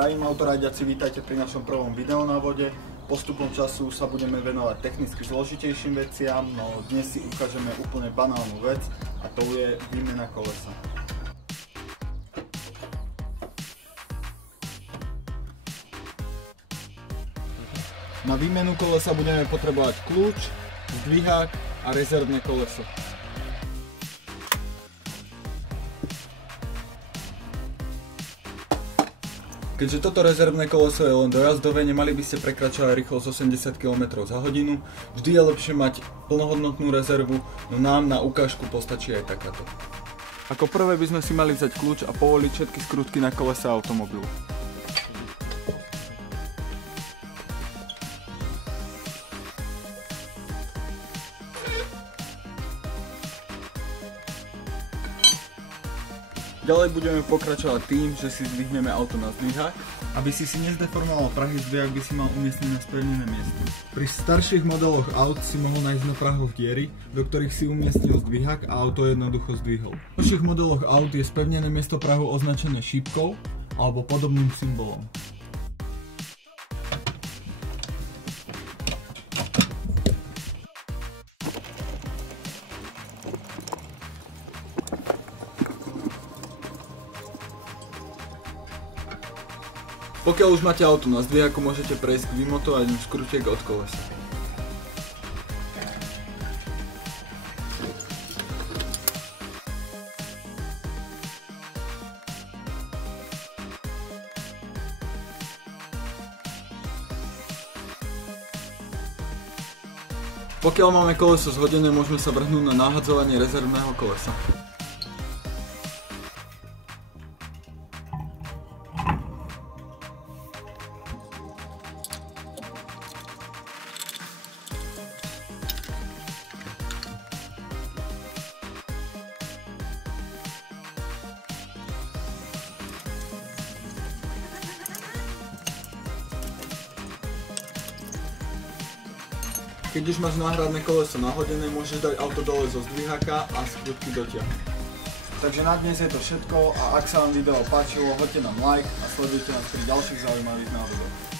Zdravím autorajďaci, vítajte pri našom prvom videonávode. Postupom času sa budeme venovať technicky zložitejším veciam, no dnes si ukážeme úplne banálnu vec a to je výmena kolesa. Na výmenu kolesa budeme potrebovať kľúč, zdvihák a rezervné koleso. Keďže toto rezervné koleso je len dojazdové, nemali by ste prekračovať rýchlosť 80 km za hodinu. Vždy je lepšie mať plnohodnotnú rezervu, no nám na ukážku postačí aj takáto. Ako prvé by sme si mali vzať kľúč a povoliť všetky skrutky na kolese automobilu. Ďalej budeme pokračovať tým, že si zdvihneme auto na zdvihák. Aby si nezdeformoval prahy, zdvihák by si mal umiestniť na spevnené miesto. Pri starších modeloch aut si mohol nájsť na prahoch diery, do ktorých si umiestnil zdvihák a auto jednoducho zdvihol. V starších modeloch aut je spevnené miesto prahu označené šípkou alebo podobným symbolom. Pokiaľ už máte auto na zdviháku, môžete prejsť k vymontovaniu skrutiek od kolesa. Pokiaľ máme koleso zhodené, môžeme sa vrhnúť na nahadzovanie rezervného kolesa. Keď už máš náhradné koleso nahodené, môžeš dať auto dole zo zdviháka a skrutky dotiahnuť. Takže na dnes je to všetko a ak sa vám video páčilo, hoďte nám like a sledujte nás pri ďalších zaujímavých návodoch.